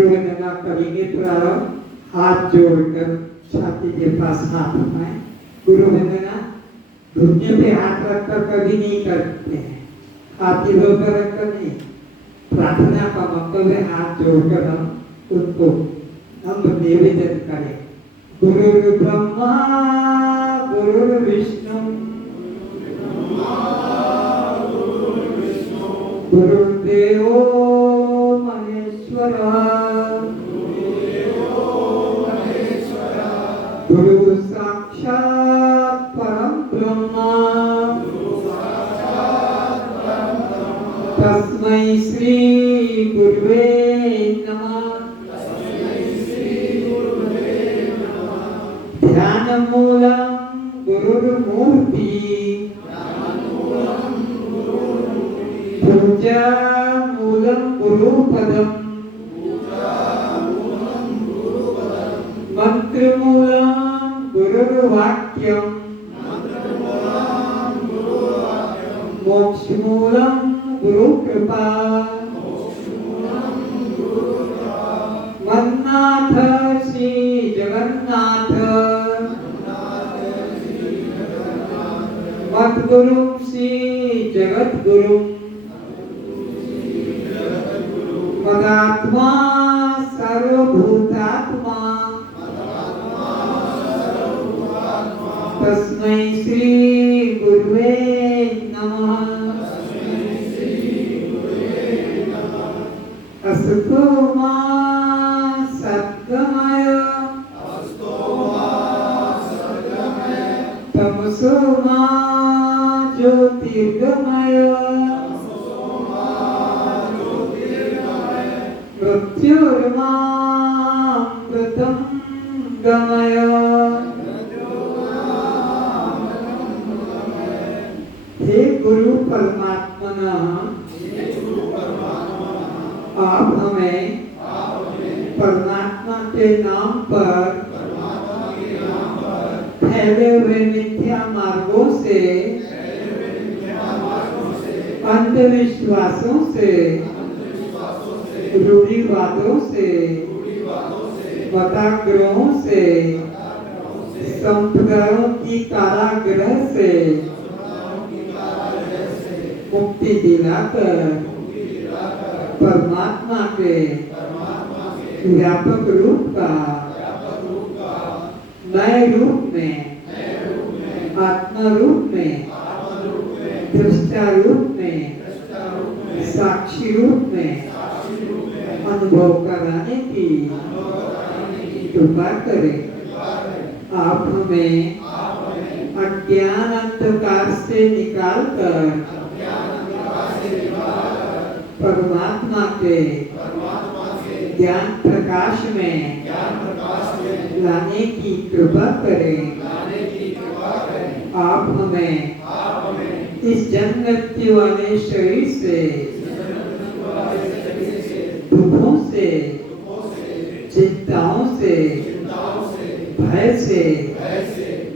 गुरु वंदना करेंगे। प्रारंभ हाथ जोड़कर छाती के पास हाथ उठाएं। गुरु वंदना घुटने पे हाथ रखकर कभी नहीं करते हैं, हाथी होकर रखकर नहीं। प्रार्थना का मतलब है हाथ जोड़कर हम उनको हम निवेदन करें। गुरु ब्रह्मा गुरु विष्णु गुरुदेव महेश्वर गुरु साक्षात् परम ब्रह्म तस्मै श्री गुरुवे नमः। ध्यानमूलं गुरुर्मूर्ति पूजामूलं गुरुपदम् मंत्रमूलं गुरुर्वाक्यम् मोक्षमूलं गुरुकृपा मन्नाथ श्री जगन्नाथ मद्गुरुं श्री जगद्गुरुं मदात्मा सर्वभूतात्मा तस्मै श्री गुरुवे नमः। असतो मा सद्गमय तमसो मा ज्योतिर्गमय मृत्युर्मामृतं गमय। हे गुरु परमात्मा आप हमें परमात्मा के नाम पर फैले हुए मिथ्या मार्गों से अंधविश्वासों से रूढ़िवादों से मताग्रहों से संप्रदायों की कारागृह से मुक्ति दिलाकर परमात्मा के व्यापक रूप का नए रूप में आत्मा रूप में दृष्टा रूप में साक्षी रूप में अनुभव कराने की कृपा करें। आप हमें अज्ञान अंधकार से निकालकर परमात्मा के ज्ञान प्रकाश में लाने की कृपा करें। आप हमें इस जन्म मृत्यु वाले शरीर से दुखों से चिंताओं से भय से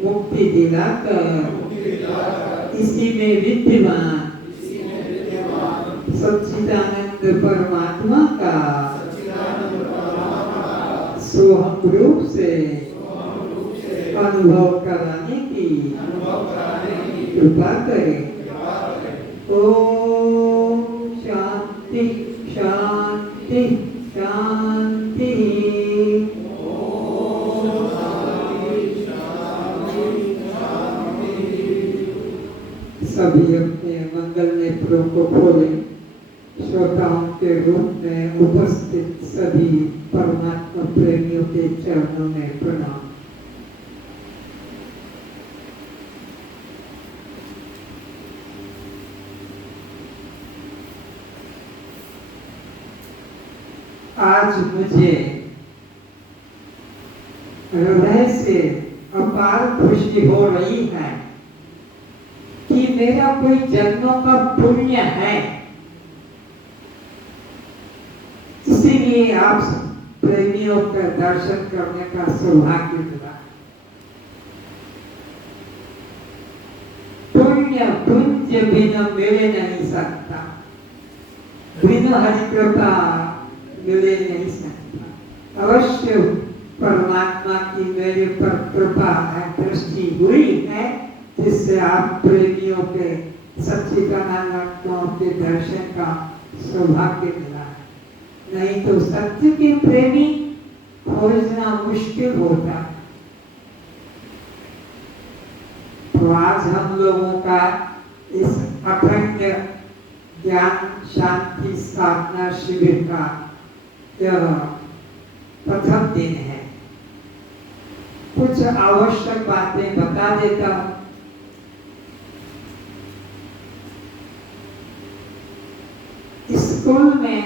मुक्ति दिलाकर इसी में विद्यमान सच्चिदानंद परमात्मा का सोहम रूप से अनुभव कराने की कृपा करें। ओम शांति शांति शांति। सभी अपने मंगल नेत्रों को खोलें। श्रोताओं के रूप में उपस्थित सभी परमात्मा प्रेमियों के चरणों में प्रणाम। आज मुझे हृदय से अपार खुशी हो रही है कि मेरा कोई जन्मों का पुण्य है। इसीलिए आप प्रेमियों का दर्शन करने का सौभाग्य मिला। पुण्य पुंज बिना मिले नहीं सकता, बिना हरि कृपा मिले नहीं सकता। अवश्य परमात्मा की मेरे पर कृपा है, दृष्टि हुई है, जिससे आप प्रेमियों के सच्चिदानंद के दर्शन का सौभाग्य मिला है। नहीं तो सत्य के प्रेमी खोजना मुश्किल होता है। तो आज हम लोगों का इस अखंड ज्ञान शांति साधना शिविर का यह प्रथम दिन है। कुछ आवश्यक बातें बता देता हूं। स्कूल में,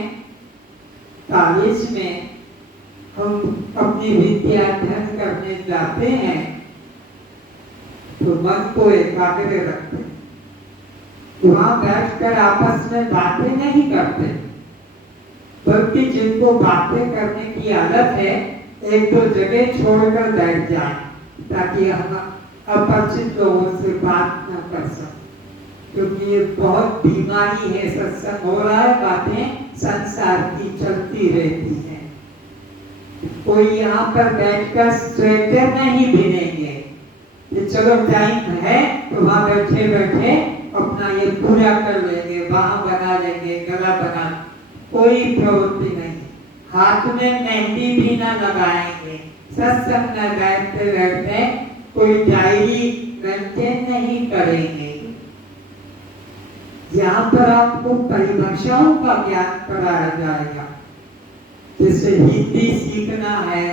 कॉलेज में हम अपनी विद्या अध्ययन करने जाते हैं तो मन को एकाग्र रखते हैं। वहां बैठकर आपस में बातें नहीं करते, बल्कि जिनको बातें करने की आदत है एक दो जगह छोड़कर बैठ जाए, ताकि हम अपरिचित लोगों से बात न कर सकें। क्योंकि ये बहुत बीमारी है, सत्संग हो रहा है, बातें संसार की चलती रहती हैं। कोई यहाँ पर बैठकर स्वेटर नहीं बिनेंगे कि चलो टाइम है तो वहां बैठे बैठे अपना ये पूरा कर लेंगे, वहां बना लेंगे, गला बना, कोई प्रवृत्ति नहीं। हाथ में मेहंदी भी ना लगाएंगे, सत्संग न बैठते बैठते कोई डायरी मेंटेन नहीं करेंगे। यहाँ पर आपको परिभाषाओं का ज्ञान कराया जाएगा। जैसे हिंदी सीखना है,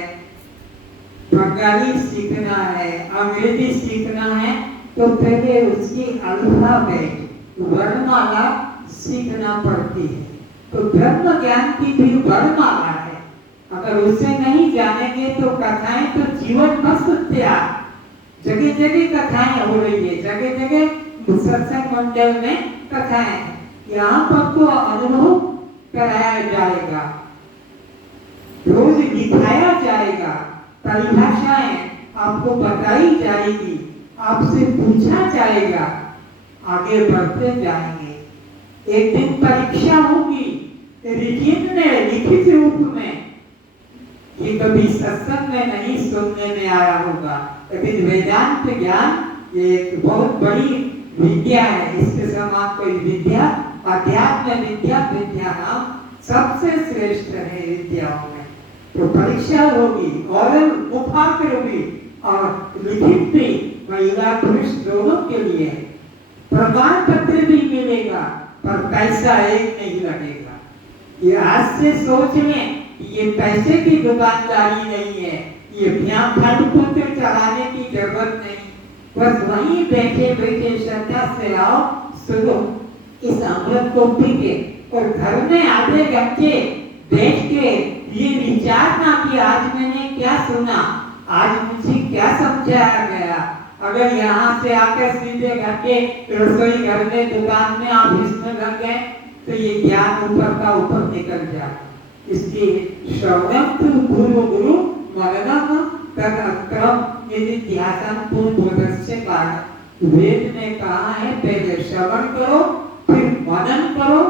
बंगाली सीखना है, अंग्रेजी सीखना है, तो पहले उसकी अल्फाबेट वर्णमाला सीखना पड़ती है। तो ब्रह्म ज्ञान की भी वर्णमाला है। अगर उसे नहीं जानेंगे तो कथाएं तो जीवन मस्त त्याग, जगह जगह कथाएं हो रही है, जगह जगह सत्संग मंडल में कथाएं, यहाँ पर तो अनुभव कराया जाएगा, रोज दिखाया जाएगा, परिभाषाएं आपको बताई जाएगी, आपसे पूछा जाएगा, आगे बढ़ते जाएंगे। एक दिन परीक्षा होगी रिटिन में, लिखित रूप में, कि कभी सत्संग में नहीं सुनने में आया होगा, लेकिन वेदांत ज्ञान ये एक बहुत बड़ी विद्या है। इसके समान कोई विद्या, अध्यात्म विद्या, विद्या नाम सबसे श्रेष्ठ है विद्याओं में। तो परीक्षा होगी और मुखाग्र होगी और लिखित भी, महिला पुरुष दोनों के लिए प्रमाण पत्र भी मिलेगा, पर पैसा एक नहीं लगेगा। ये आज से सोच लें, ये पैसे की दुकानदारी नहीं है, ये फल पुत्र चलाने की जरूरत नहीं, बस वहीं बैठे बैठे श्रद्धा से आओ, सुनो इस अमृत को पी के, और घर में आधे घंटे बैठ के ये विचारना कि आज मैंने क्या सुना, आज मुझे क्या समझाया गया। अगर यहाँ से आकर सीधे घर के रसोई घर में, दुकान में, ऑफिस में लग गए तो ये ज्ञान ऊपर का ऊपर निकल जाए। इसलिए श्रवणम तु गुरु गुरु मननम तद अक्रम निधिध्यासन पूर्वोदस्य कारण। वेद में कहा है पहले श्रवण करो, फिर मनन करो,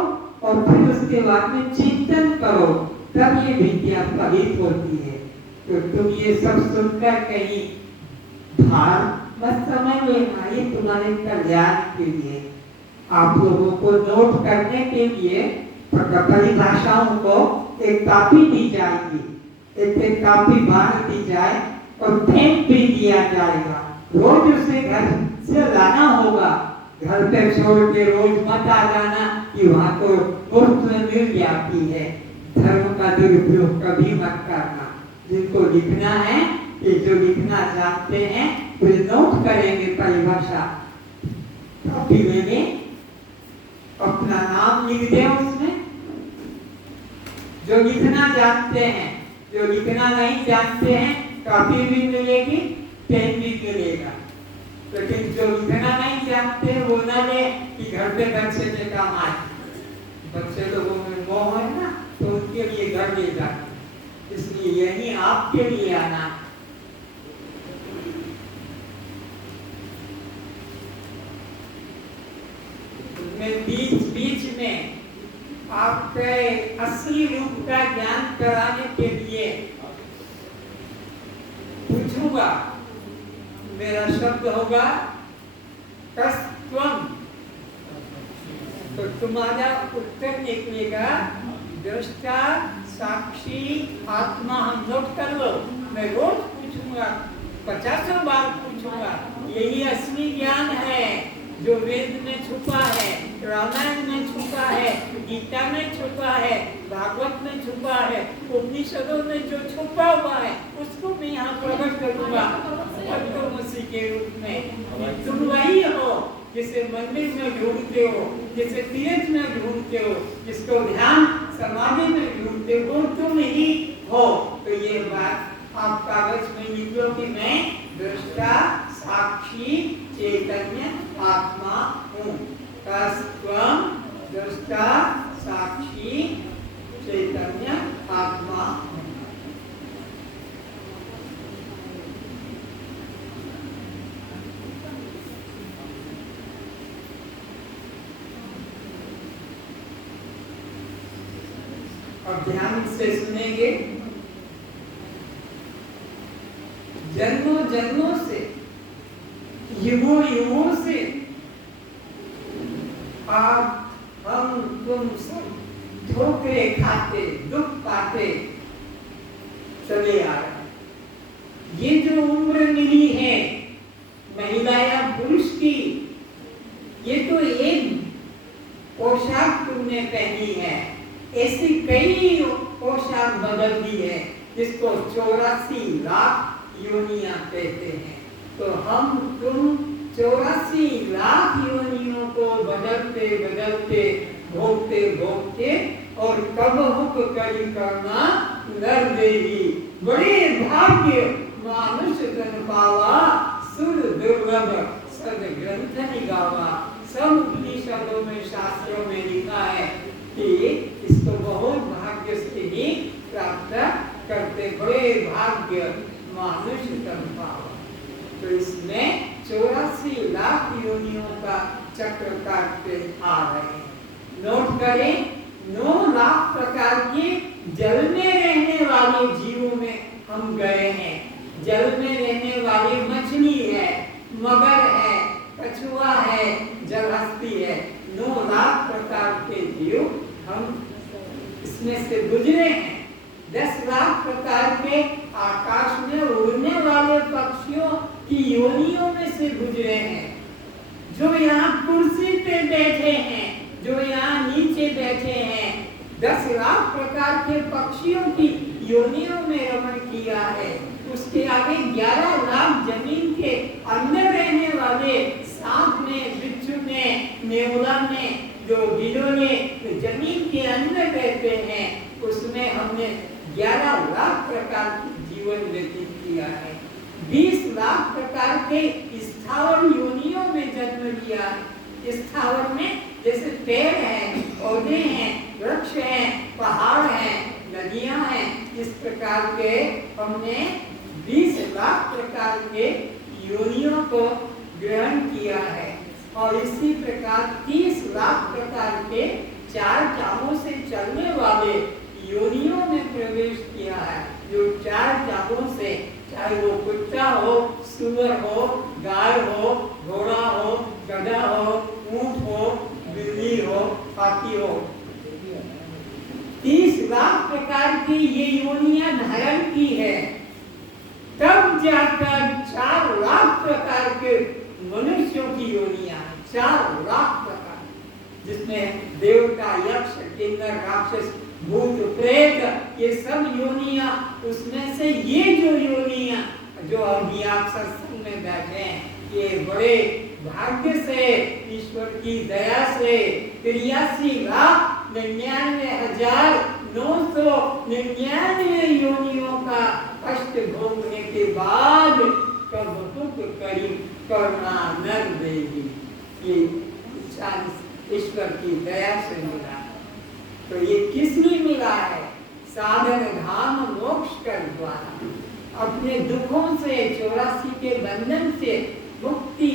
और फिर उसके बाद में चिंतन करो, तब ये विद्या फलित होती है। तो तुम ये सब सुनकर कहीं भार मत समझ लेना, ये तुम्हारे कल्याण के लिए, आप लोगों को नोट करने के लिए परिभाषाओं को एक कॉपी दी जाएगी, एक कॉपी बांध दी जाए और फेंक भी दिया जाएगा। रोज उसे घर से लाना होगा, घर पे छोड़ के रोज मत आ जाना कि वहां तो मुफ्त में मिल जाती है। धर्म का दुरुपयोग कभी मत करना। जिनको लिखना है, ये जो लिखना जानते हैं वे नोट करेंगे परिभाषा, कॉपी लेंगे, अपना नाम लिख दें उसमें। जो लिखना जानते हैं, जो लिखना नहीं जानते हैं, कॉपी भी मिलेगी, पेन भी मिलेगा। लेकिन जो लिखना नहीं जानते वो ना ले कि घर पे बच्चे के काम आए। बच्चे लोगों में मोह है ना, तो उनके लिए घर ले जाते, इसलिए यही आपके लिए आना। बीच बीच में आपके असली रूप का ज्ञान कराने के लिए कहूंगा, मेरा शब्द होगा कस्त्वम, तो तुम्हारा उत्तर निकलेगा दृष्टा साक्षी आत्मा। हम नोट कर लो, मैं रोज पूछूंगा, 50 बार पूछूंगा। यही असली ज्ञान है जो वेद में छुपा है, रामायण में छुपा है, गीता में छुपा है, भागवत में छुपा है, उपनिषदों में जो छुपा हुआ है उसको मैं यहाँ प्रकट करूंगा तत्वमसि के रूप में। तुम वही हो जिसे मंदिर में ढूंढते हो, जिसे तीर्थ में ढूंढते हो, जिसको ध्यान समाधि में ढूंढते हो, तुम ही हो। तो ये बात आप कागज में लिखो कि मैं दृष्टा साक्षी चैतन्य आत्मा हूँ। तस्त्वं दृष्टा साक्षी चैतन्य आत्मा हूँ। अब ध्यान से सुनेंगे। जन्मों जन्मों से, युगों युगों से आप, हम, तुम सब धोखे खाते, दुख पाते चले आ रहे। ये जो उम्र मिली है महिला या पुरुष की, ये तो एक पोशाक तुमने पहनी है, ऐसी कई पोशाक बदल दी है जिसको 84 लाख योनियां कहते हैं। तो हम तुम 84 लाख योनियों को बदलते बदलते भोगते भोगते और कब हुक करी करना नर देही, बड़े भाग्य मानुष जन पावा, सुर दुर्लभ सद ग्रंथ निगावा। सब उपनिषदों में, शास्त्रों में लिखा है कि इसको बहुत भाग्य से ही प्राप्त करते, बड़े भाग्य मानुष जन पावा। तो इसमें 84 लाख योनियों का चक्र काटते आ रहे हैं। नोट करें, 9 लाख प्रकार के जल में रहने वाले जीवों में हम गए हैं। जल में रहने वाली मछली है, मगर है, कछुआ है, जलहस्ती है, 9 लाख प्रकार के जीव हम इसमें से गुजरे हैं। 10 लाख प्रकार के आकाश में उड़ने वाले पक्षियों की योनियों में से गुजरे हैं। जो यहाँ कुर्सी पे बैठे हैं, जो यहाँ नीचे बैठे हैं, 10 लाख प्रकार के पक्षियों की योनियों में रमण किया है। उसके आगे 11 लाख जमीन के अंदर रहने वाले सांप में, बिच्छू में, नेवला में, जो गिलोय जमीन के अंदर रहते हैं, उसमें हमने 11 लाख प्रकार की जीवन व्यतीत किया है। 20 लाख प्रकार के स्थावर योनियों में जन्म लिया है। स्थावर में जैसे पेड़ हैं, पौधे हैं, वृक्ष हैं, पहाड़ हैं, नदियां हैं, इस प्रकार के हमने 20 लाख प्रकार के योनियों को ग्रहण किया है। और इसी प्रकार 30 लाख प्रकार के 4 टांगों से चलने वाले योनियों में प्रवेश किया है। जो 4 टांगों से, चाहे वो कुत्ता हो, सुअर हो, गाय हो, घोड़ा हो, गधा हो, ऊंट हो, बिल्ली हो, हाथी हो, 30 लाख प्रकार की ये योनियां धारण की है। तब जाकर 4 लाख प्रकार के मनुष्यों की योनियां, 4 लाख प्रकार, जिसमें देवता, यक्ष, किन्नर, राक्षस, भूत, प्रेत, ये सब योनियां, उसमें से ये जो योनियां जो अभी आप सत्संग में बैठे हैं, ये बड़े भाग्य से, ईश्वर की दया से 83,99,999 योनियों का कष्ट भोगने के बाद कब हुक करी करुणा नर देगी, ये ईश्वर की दया से मिला। तो ये किस लिए मिला है? साधन धाम मोक्ष कर द्वारा अपने दुखों से, 84 के बंधन से मुक्ति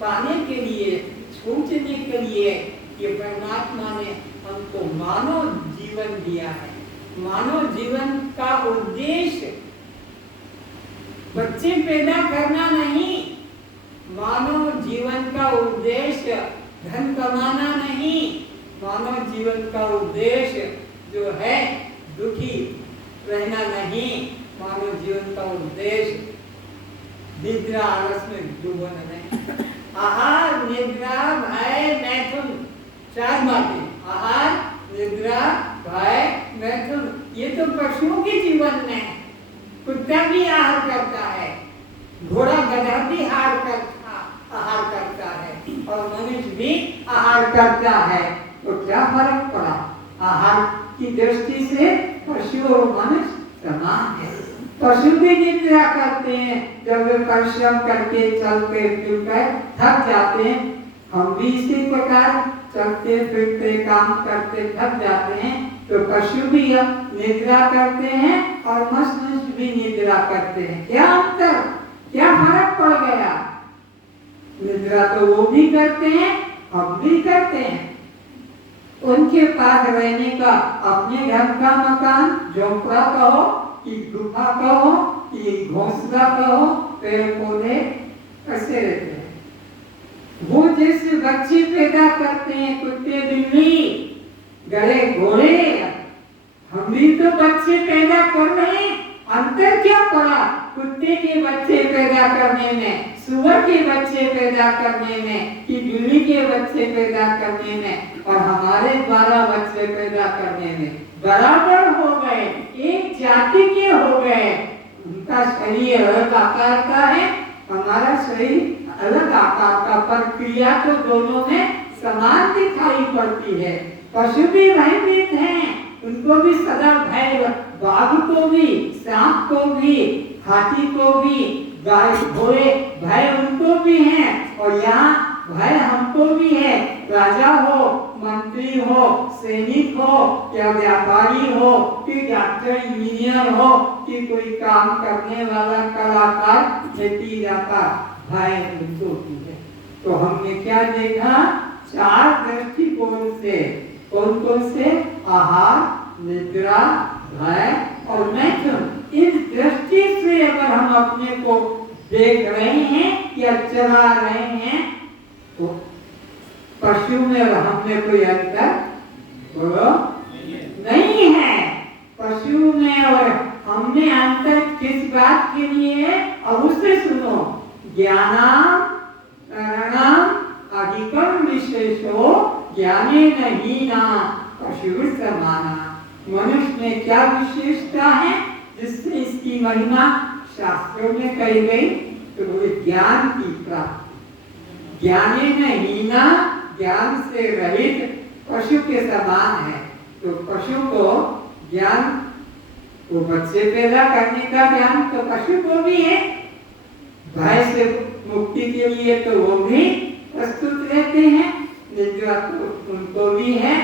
पाने के लिए, छूटने के लिए ये परमात्मा ने हमको मानव जीवन दिया है। मानव जीवन का उद्देश्य बच्चे पैदा करना नहीं, मानव जीवन का उद्देश्य धन कमाना नहीं, मानव जीवन का उद्देश्य जो है दुखी रहना नहीं, मानव जीवन का उद्देश्य निद्रा आलस में डूबना नहीं। आहार निद्रा भय मैथुन, 4 बातें, आहार निद्रा भय मैथुन, ये तो पशुओं के जीवन में है। कुत्ता भी आहार करता है, घोड़ा गधा भी आहार करता है और मनुष्य भी आहार करता है। तो क्या फर्क पड़ा? आहार की दृष्टि से पशु और मनुष्य समान है। पशु भी निद्रा करते हैं जब वे परिश्रम करके चलते फिरते थक जाते हैं। हम भी इसी प्रकार चलते फिरते काम करते थक जाते हैं, तो पशु भी निद्रा करते हैं और मनुष्य भी निद्रा करते हैं। क्या अंतर, क्या फर्क पड़ गया? निद्रा तो वो भी करते हैं, हम भी करते हैं। उनके पास रहने का अपने घर का मकान, झोंपड़ा कहो कि गुफा कहो कि घोंसला कहो, पेड़ पौधे ऐसे रहते हैं। वो जैसे बच्चे पैदा करते हैं, कुत्ते बिल्ली गधे घोड़े, हम भी तो बच्चे पैदा कर रहे हैं। अंतर क्या पड़ा कुत्ते के बच्चे पैदा करने में, सुअर के बच्चे पैदा करने में कि बिल्ली के बच्चे पैदा करने में और हमारे 12 बच्चे पैदा करने में? बराबर हो गए, एक जाति के हो गए। उनका शरीर अलग आकार का है, हमारा शरीर अलग आकार का, पर क्रिया तो दोनों में समान दिखाई पड़ती है। पशु भी भयभीत हैं, उनको भी सदा भय, बाघ को भी, सांप को भी, हाथी को भी, गाय घोड़े भय उनको भी है और यहाँ भय हमको भी है। राजा हो, मंत्री हो, सैनिक हो या व्यापारी हो कि डॉक्टर इंजीनियर हो कि कोई काम करने वाला कलाकार, खेती जाता, भय उनको भी है। तो हमने क्या देखा? 4 दृष्टिकोण से। कौन कौन से? आहार, निद्रा, भय और मैथुन। इस दृष्टि से अगर हम अपने को देख रहे हैं या चला रहे हैं तो पशु में और हम में कोई अंतर बोलो नहीं है। पशु में और हम में अंतर किस बात के लिए है? अब उससे सुनो। ज्ञानाम करणाम अधिकम विशेषो ज्ञाने नहीं ना पशु समाना। मनुष्य में क्या विशेषता है जिससे इसकी महिमा शास्त्रों में कही गई? तो वो ज्ञान की प्राप्ति। ज्ञाने नहीं ना, ज्ञान से रहित पशु के समान है। तो पशु को ज्ञान, वो बच्चे पैदा करने का ज्ञान तो पशु को भी है, भय से मुक्ति के लिए तो वो भी प्रस्तुत रहते हैं, निद्रा तो उनको भी है,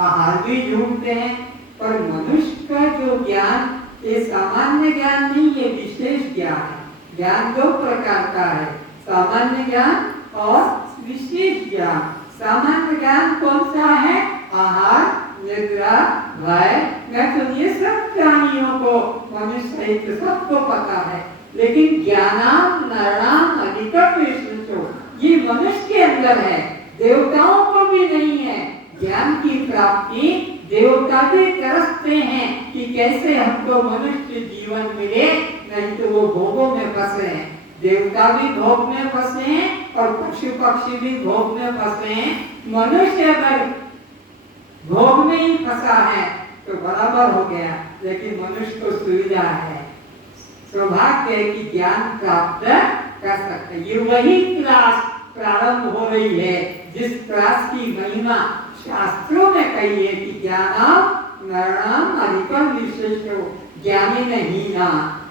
आहार भी ढूंढते हैं। पर मनुष्य का जो ज्ञान ये सामान्य ज्ञान नहीं, ये विशेष ज्ञान है। ज्ञान 2 प्रकार का है, सामान्य ज्ञान और विशेष ज्ञान। सामान्य ज्ञान कौन सा है? आहार, निद्रा, भय, मैथुन, ये सब प्राणियों को, मनुष्य सहित सबको पता है। लेकिन ज्ञानाम नरणाम अधिकम विशेषो, ये मनुष्य के अंदर है, देवताओं को भी नहीं है। ज्ञान की प्राप्ति देवता भी तरसते हैं कि कैसे हमको मनुष्य जीवन मिले, नहीं तो वो भोगों में फंसे हैं। देवता भी भोग में फंसे हैं और पशु पक्षी भी भोग में फंसे हैं। मनुष्य अगर भोग में ही फंसा है तो बराबर हो गया, लेकिन मनुष्य को सुविधा है, सौभाग्य है कि ज्ञान प्राप्त कर सकते। ये वही क्लास प्रारंभ हो रही है जिस क्लास की महिमा शास्त्रों में कही है कि ज्ञानाम नरणाम अधिकम विशेषो ज्ञानी नहीं ना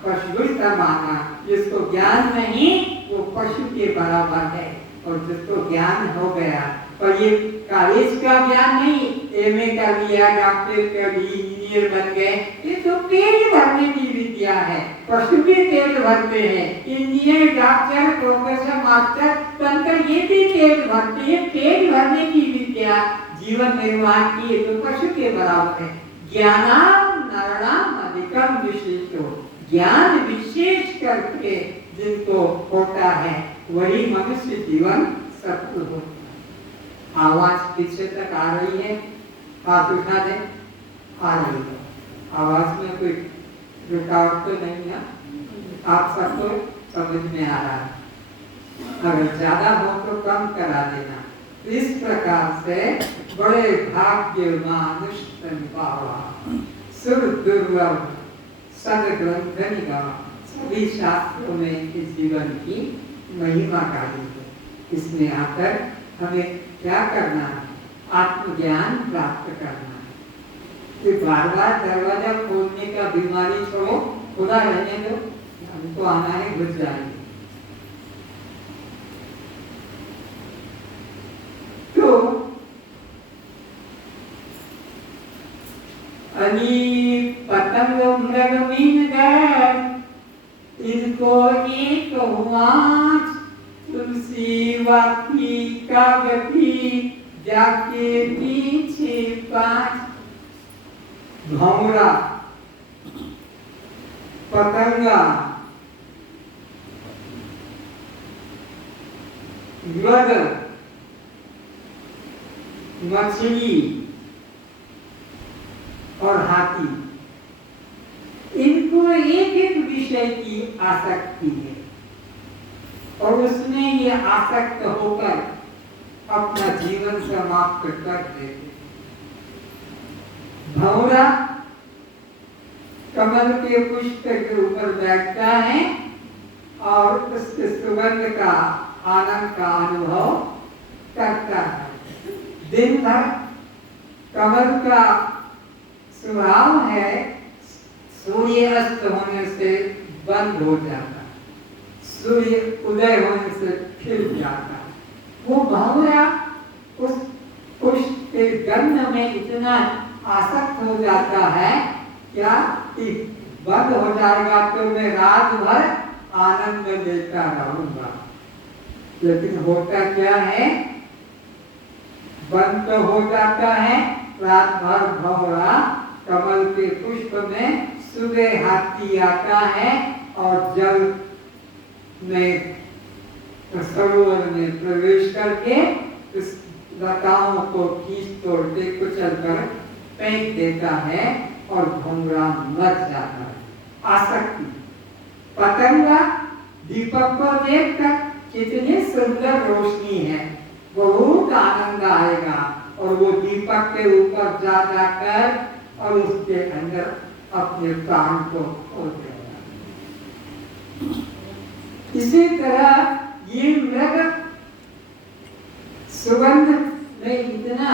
पशु समाना। जिसको ज्ञान नहीं वो पशु के बराबर है, और जिसको ज्ञान हो गया, पर ये कॉलेज का ज्ञान नहीं, एमए कर लिया, डॉक्टर कर ली, इंजीनियर बन गए, ये तो पेट भरने की विद्या है। पशु भी पेट भरते हैं, इंजीनियर, डॉक्टर, प्रोफेसर, मास्टर बनकर ये भी पेट भरते हैं। पेट भरने की विद्या जीवन निर्वाह की तो पशु के बराबर है। ज्ञानाम नरणाम अधिकम विशेषो, ज्ञान विशेष करके जिनको होता है वही मनुष्य जीवन सफल होता है। आवाज पीछे तक आ रही है, हाथ उठा दे, आ रही है आवाज में कोई रुकावट तो नहीं है, आप सबको समझ में आ रहा है। अगर ज्यादा हो तो कम करा देना। इस प्रकार से बड़े भाग्यवान सुर दुर्लभ सदग्रंथ निगम सभी शास्त्रों में इस जीवन की महिमा गाई है। इसमें आकर हमें क्या करना है? आत्मज्ञान प्राप्त करना है। तो बार बार दरवाजा खोलने का बीमारी छोड़ो, खुदा रहने दो, हमको आना है, घुस जाएंगे। तो अनि पतंग मृग मीन गए, इनको एक हुआच, तुलसी वाकी का गति जाके पीछे पाँच। भौरा, पतंगा, मृग, मछली और हाथी, इनको एक एक विषय की आसक्ति है और उसमें ये आसक्त होकर अपना जीवन समाप्त कर देते। भौरा कमल के पुष्प के ऊपर बैठता है और उसके सुगंध का आनंद का अनुभव करता है। दिन भर कमल का स्वभाव है सूर्य अस्त होने से बंद हो जाता है, सूर्य उदय होने से खिल जाता है। वो भौरा उस पुष्प के गंध में इतना आसक्त हो जाता है क्या कि बंद हो जाएगा तो मैं रात भर आनंद लेता रहूंगा। लेकिन होता क्या है? बंद तो हो जाता है, रात भर भौरा कमल के पुष्प में, सुबह हाथी आता है और जल में सरोवर में प्रवेश करके उस लताओं को खींच तोड़ के कुचल कर फेंक देता है और भौरा मर जाता है। आसक्ति। पतंगा दीपक को देखकर कितनी सुंदर रोशनी है, बहुत आनंद आएगा और वो दीपक के ऊपर जा जाकर और उसके अंदर अपने प्राण को खो देगा। इसी तरह ये मृग सुगंध में इतना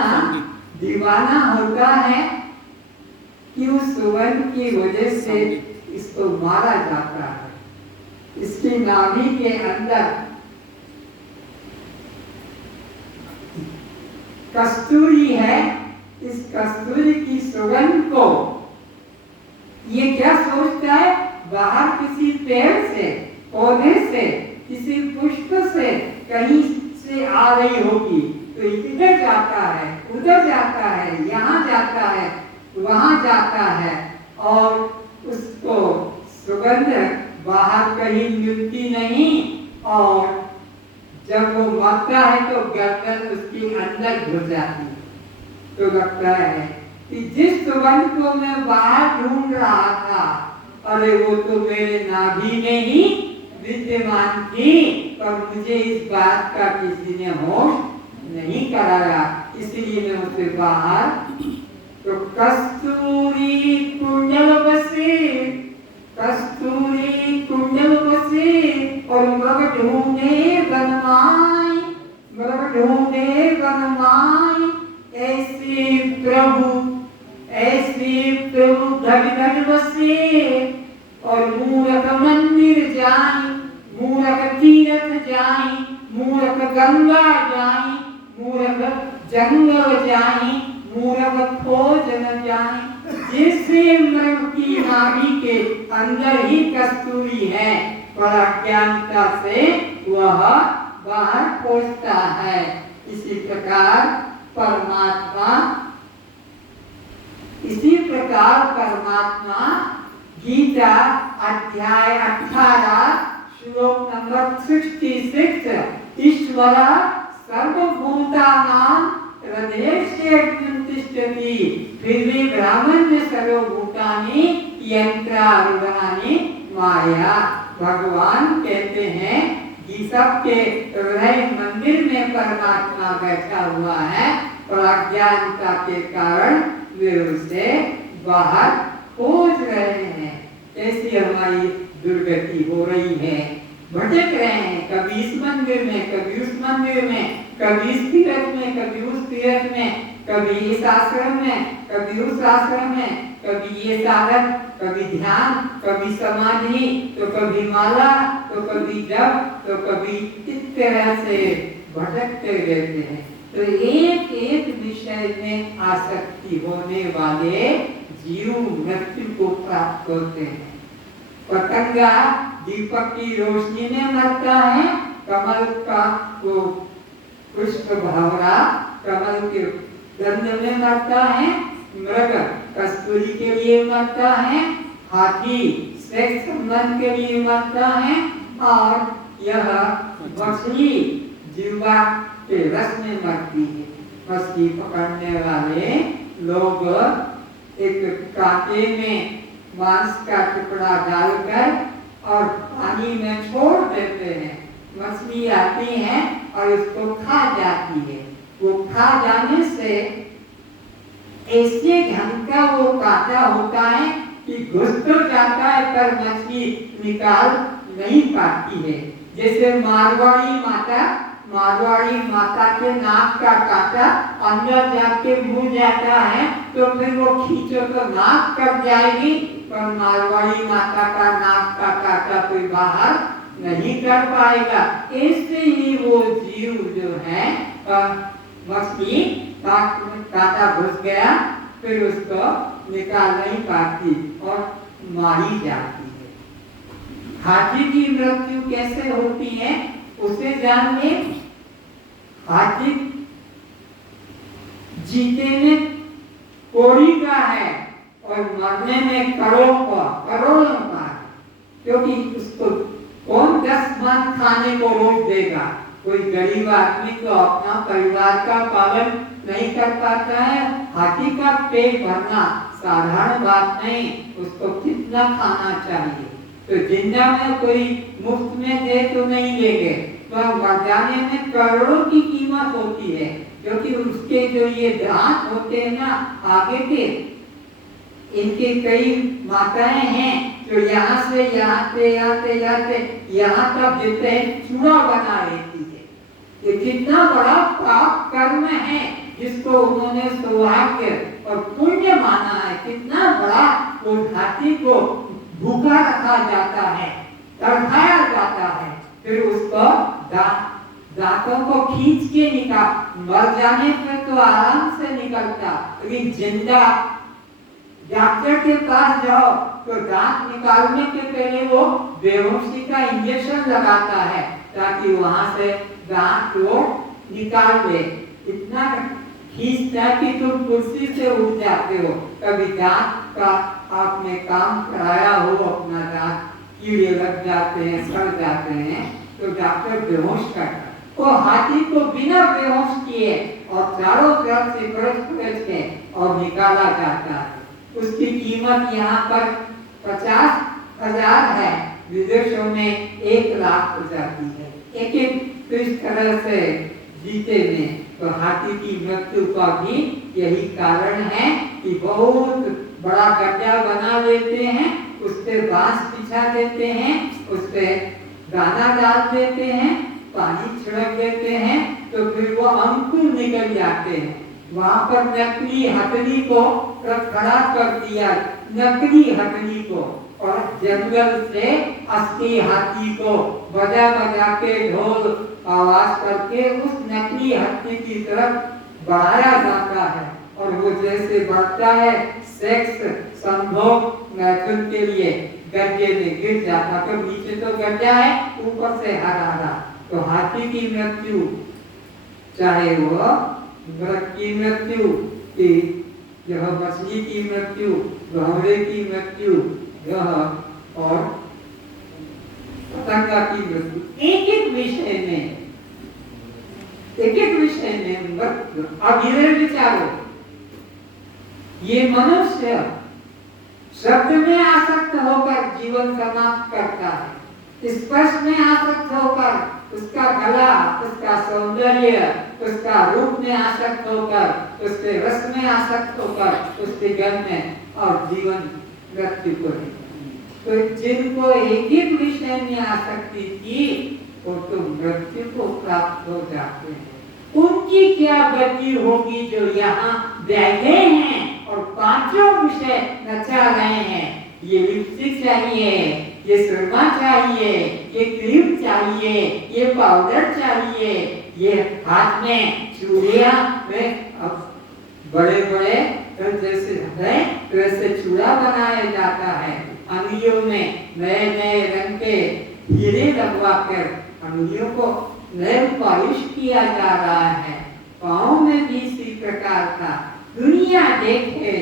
दीवाना होता है कि उस सुगंध की वजह से इसको मारा जाता है। इसकी नाभि के अंदर कस्तूरी है। इस कस्तूरी की सुगंध को ये क्या सोचता है? बाहर किसी पेड़ से, पौधे से, किसी पुष्प से कहीं से आ रही होगी, तो इधर जाता है, उधर जाता है, यहाँ जाता है, वहां जाता है और उसको सुगंध बाहर कहीं मिलती नहीं और जब वो मरता है तो गर्दन उसकी अंदर घुस जाती है। तो लगता है कि जिस सुगंध को मैं बाहर ढूंढ रहा था, अरे वो तो मेरे नाभि में ही विद्यमान थी, पर मुझे इस बात का किसी ने होश नहीं कराया, इसलिए मैं उसे बाहर। तो कस्तूरी कुंडल बसे, कस्तूरी कुंडल बसे और मृग ढूंढे बनमाई, मृग ढूंढे बनमाई, ऐसे प्रभु धग धग बसे और मूरख मंदिर जाई, मूरख तीर्थ जाई, मूरख गंगा जाई, मूरख जंगल जाई, मूरख खोज न जाए। जिससे मृग की नाभि के अंदर ही कस्तूरी है, पर अज्ञानता से वह बाहर खोजता है। इसी प्रकार परमात्मा, गीता अध्याय 18 ईश्वर सर्वभूतानां हृदये तिष्ठति। फिर भी ब्राह्मण में सर्वभूतानि यंत्रारूढ़ानि माया। भगवान कहते हैं कि सबके हृदय मंदिर में परमात्मा बैठा हुआ है, और अज्ञानता के कारण वे उसे बाहर खोज रहे हैं। ऐसी हमारी दुर्गति हो रही है, भटक रहे हैं, कभी इस मंदिर में, कभी उस मंदिर में, कभी इस तीर्थ में, कभी उस तीर्थ में, कभी इस आश्रम में, कभी उस आश्रम में, कभी ये साधन, कभी ध्यान, कभी समाधि, तो कभी माला, तो कभी जप, तो कभी इस तरह से भटकते रहते हैं। तो एक एक विषय में आसक्ति होने वाले जीव मृत्यु को प्राप्त होते हैं। पतंगा दीपक की रोशनी में मरता है, कमल का वो पुष्प भंवरा कमल के गंध में मरता है, मृग कस्तूरी के लिए मरता है, हाथी सेक्स संबंध के लिए मरता है, और यह मछली जीवा के रस में मरती है। मछली पकड़ने वाले लोग एक कांटे में मांस का टुकड़ा डालकर और पानी में छोड़ देते हैं। मछली आती है और उसको खा जाती है। वो खा जाने से ऐसे ढंग का वो कांटा होता है कि घुस तो जाता है पर मछली निकाल नहीं पाती है। जैसे मारवाड़ी माता के नाक का कांटा अंदर जाके मुड़ जाता है, तो फिर वो खींचो तो नाक कट जाएगी, पर मारवाड़ी माता का नाक का कांटा कोई बाहर नहीं कर पाएगा। ऐसे ही वो जीव जो है, मछली कांटा घुस गया, फिर उसको निकाल नहीं पाती और मारी जाती है। हाथी की मृत्यु कैसे होती है उसे जानिए। हाथी जीते में कोड़ी का है और मरने में करोड़ों का है, क्योंकि उसको कौन 10 मन खाने को रोक देगा। कोई गरीब आदमी तो अपना परिवार का पालन नहीं कर पाता है, हाथी का पेट भरना साधारण बात नहीं, उसको कितना खाना चाहिए। तो जिंदा में कोई मुफ्त में दे तो नहीं लेंगे, तो मर जाने में करोड़ों की कीमत होती है, क्योंकि उसके जो ये दांत होते हैं ना आगे के, इनके कई मात्राएं हैं जो यहाँ से यहाँ तक जितने चूड़ा बना लेती है। ये कितना बड़ा पाप कर्म है जिसको उन्होंने सौभाग्य और पुण्य माना है। कितना बड़ा वो हाथी को भूखा रखा जाता है, तड़पाया जाता है, फिर उसको दांतों को खींच के निकाल, मर जाने पर तो आराम से निकलता, लेकिन जिंदा डॉक्टर के पास जाओ तो दांत निकालने के पहले वो बेहोशी का इंजेक्शन लगाता है ताकि वहां से दांत वो निकाल दे। इतना खींचता कि तुम कुर्सी से उठ जाते हो। कभी दांत का आपने काम कराया हो, अपना दांत कीड़े लग जाते हैं, सड़ जाते हैं, तो डॉक्टर बेहोश करता। वो हाथी को बिना बेहोश किए और चारों तरफ से परच के और निकाला जाता है। उसकी कीमत यहाँ पर 50,000 है, विदेशों में 1 लाख हो जाती है। एक इस तरह से जीते में तो हाथी की मृत्यु का भी यही कारण है कि बहुत बड़ा गड्ढा बना लेते हैं, उस पे बांस बिछा देते हैं, उस पे दाना डाल देते हैं, पानी छिड़क देते हैं, तो फिर वो अंकुर निकल जाते हैं। वहां पर नकली हथनी को खड़ा कर दिया, नकली हथनी को, और जंगल से असली हाथी को बजा बजा के ढोल आवाज करके उस नकली हाथी की तरफ बढ़ाया जाता है। और वो जैसे बढ़ता है, सेक्स संभोग मैथुन के लिए गड्ढे में गिर जाता, तो नीचे तो गड्ढा है, ऊपर से हरा। तो हाथी की मृत्यु, चाहे वो मृग की मृत्यु, यह मछली की मृत्यु, भंवरे की मृत्यु, यह और पतंगा की मृत्यु, एक एक विषय में अब इधर विचारो, ये मनुष्य शब्द में आसक्त होकर जीवन समाप्त करता है, स्पर्श में आसक्त होकर उसका गला, उसका सौंदर्य, उसका रूप में आसक्त होकर, उसके रस में आसक्त होकर, उसके गंध में, और जीवन मृत्यु को है। तो जिनको एक विषय में आसक्ति थी वो तो मृत्यु को प्राप्त हो जाते हैं। उनकी क्या गति होगी जो यहाँ बैठे हैं और पांचों विषय नचा रहे हैं। ये लिपस्टिक चाहिए, ये सुरमा चाहिए, ये क्रीम चाहिए, ये पाउडर चाहिए, ये हाथ में चूड़ियां में, अब बड़े बड़े जैसे है वैसे चूड़ा बनाया जाता है, अंगुलियों में नए नए रंग के हीरे लगवा कर अंगुलियों को नए पॉलिश किया जा रहा है, पाँव में भी इसी प्रकार का। दुनिया देखे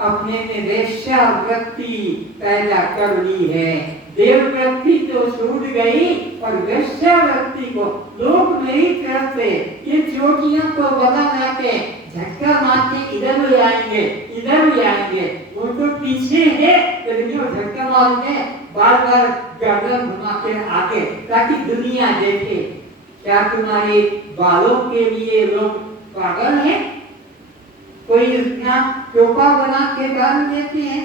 अपने में वेश्यावृत्ति पैदा कर ली है, देववृत्ति तो छूट गई और वेश्यावृत्ति को लोग मेरी तरफ से ये चोटियों को बना के झटका मार के इधर भी आएंगे, इधर भी आएंगे, वो तो पीछे है लेकिन वो झटका मार के बार बार गर्दन घुमा के आगे, ताकि दुनिया देखे। क्या तुम्हारे बालों के लिए लोग पागल हैं? कोई इतना टोपा बना के बाल देते हैं,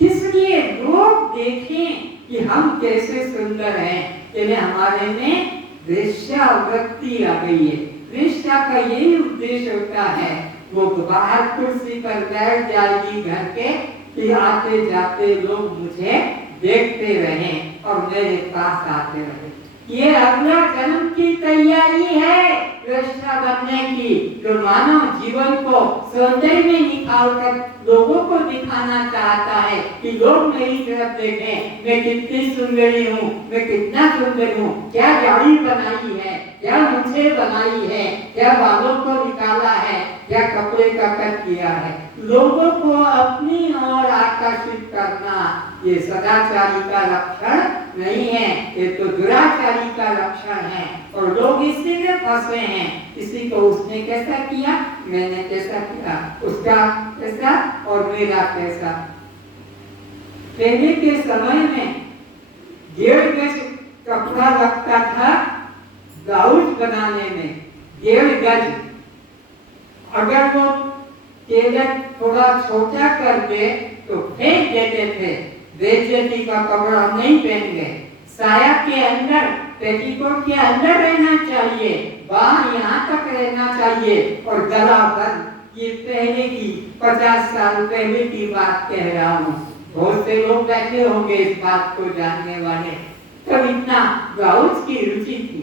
किस लिए? लोग देखें कि हम कैसे सुंदर हैं। इसलिए हमारे में वेश्यावृत्ति आ गई है। वेश्या का यही उद्देश्य होता है, वो बाहर कुर्सी पर बैठ जाएगी घर के कि आते जाते लोग मुझे देखते रहें और मेरे पास आते रहे। ये अगला जन्म की तैयारी है वेश्या बनने की, जो मानव जीवन को सौंदर्य में निकाल कर लोगों को दिखाना चाहता है कि लोग मेरी तरफ देखें, मैं कितनी सुंदरी हूँ, मैं कितना सुंदर हूँ, क्या गाड़ी बनाई है, क्या मुझे बनाई है, क्या बालों को निकाला है, क्या कपड़े का कट किया है। लोगों को अपनी ओर आकर्षित करना ये सदाचारी का लक्षण नहीं है, ये तो दुराचारी का लक्षण है। और लोग इसी में फंसे हैं, किसी को उसने कैसा किया, मैंने कैसा किया, उसका कैसा और मेरा कैसा। पहले के समय में 1.5 गज कपड़ा लगता था ब्लाउज बनाने में, 1.5 गज। अगर वो टेलर थोड़ा छोटा कर दे तो फेंक देते थे, बेइज्जती का कपड़ा नहीं पहनेंगे। साया के अंदर, पेटीकोट के अंदर रहना चाहिए, बाहर यहाँ तक रहना चाहिए और गला बंद। ये पहले की 50 साल पहले की बात कह रहा हूँ। बहुत से लोग बैठे होंगे इस बात को जानने वाले। तब इतना ब्लाउज की रुचि थी।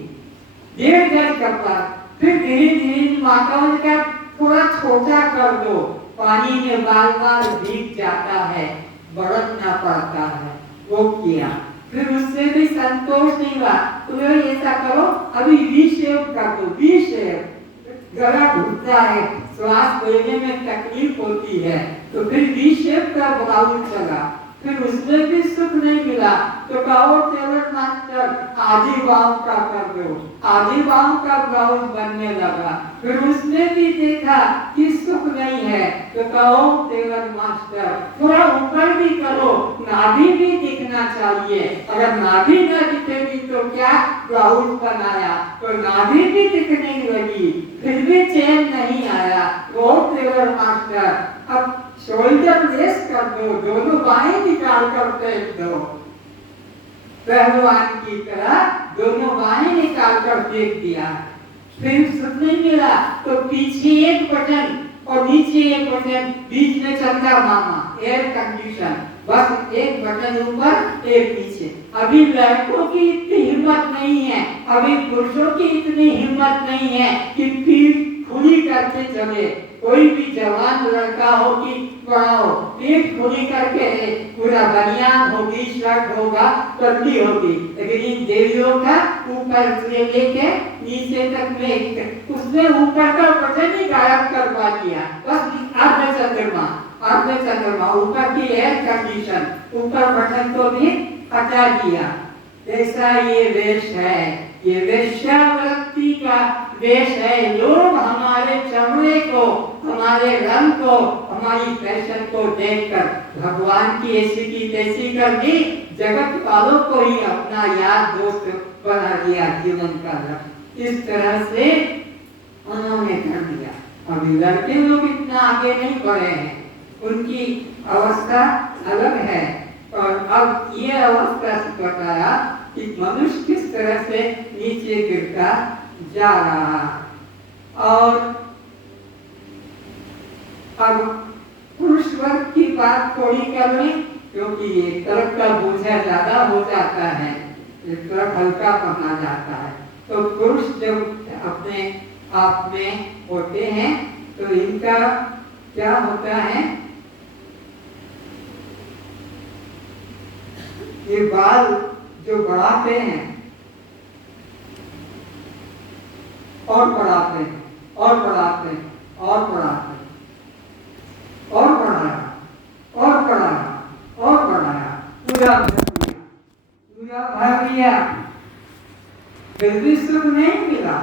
1.5 गज कपड़ा, फिर धीरे धीरे माताओं ने कहा थोड़ा छोटा कर दो, पानी में बार बार भीग जाता है, बरतना पड़ता है। वो किया, फिर उससे भी संतोष नहीं हुआ, तो ऐसा करो अभी वी शेव कर दो, वी शेव। गला घुटता है, श्वास लेने में तकलीफ होती है, तो फिर वी शेव का ब्लाउज चला। फिर उसमें भी सुख नहीं मिला तो कहो टेलर मास्टर आधी बाहों का कर दो, आधी बाहों का ब्लाउज बनने लगा। फिर उसमें भी देखा कि सुख नहीं है तो कहो टेलर मास्टर थोड़ा ऊपर भी करो, नाभि भी दिखना चाहिए। अगर नाभि न दिखेगी तो क्या ब्लाउज बनाया, तो नाभि भी दिखने लगी, फिर भी चैन नहीं आया। वो टेलर मास्टर अब शोल्डर लेस कर दो, दोनों बाहें निकाल कर फेंक दो, पहलवान की तरह दोनों बाहें निकाल कर फेंक दिया। फिर सुख नहीं मिला तो पीछे एक बटन और नीचे एक बटन, बीच में चलता मामा, एयर कंडीशन, बस एक बटन ऊपर एक नीचे। अभी लड़कों की इतनी हिम्मत नहीं है, अभी पुरुषों की इतनी हिम्मत नहीं है कि पीठ खुली करके चले। कोई भी जवान लड़का हो कि बड़ा हो, पीठ खुली करके पूरा बनियान होगी, शर्ट होगा, पतली होगी, लेकिन इन देवियों का ऊपर से लेके नीचे तक में उसने ऊपर का बटन ही गायब करवा दिया। बस अर्ध चंद्रमा ऊपर की एयर कंडीशन, ऊपर बटन को भी हटा दिया। ऐसा ये वेश है ये वेश्यावृत्ति का देश है। लोग हमारे चमड़े को, हमारे रंग को, हमारी फैशन को देखकर भगवान की ऐसी की तैसी कर दी, जगत वालों को ही अपना यार दोस्त बना दिया जीवन का लक्ष्य। इस तरह से उन्होंने कर दिया। अभी लड़के लोग इतना आगे नहीं बढ़े हैं, उनकी अवस्था अलग है। और अब ये अवस्था से बताया कि मनुष्य किस तरह से नीचे गिरता जा रहा। और अब पुरुष वर्ग की बात थोड़ी कर लें, क्योंकि ये तरफ का बोझा ज्यादा हो जाता है, इस तरफ हल्का पकड़ा जाता है। तो पुरुष जब अपने आप में होते हैं तो इनका क्या होता है, ये बाल जो बढ़ाते हैं और बढ़ाते हैं और बढ़ाते हैं और बढ़ाते हैं और बढ़ाया और बढ़ाया और बढ़ाया, पूरा भर लिया, फिर भी सुख नहीं मिला।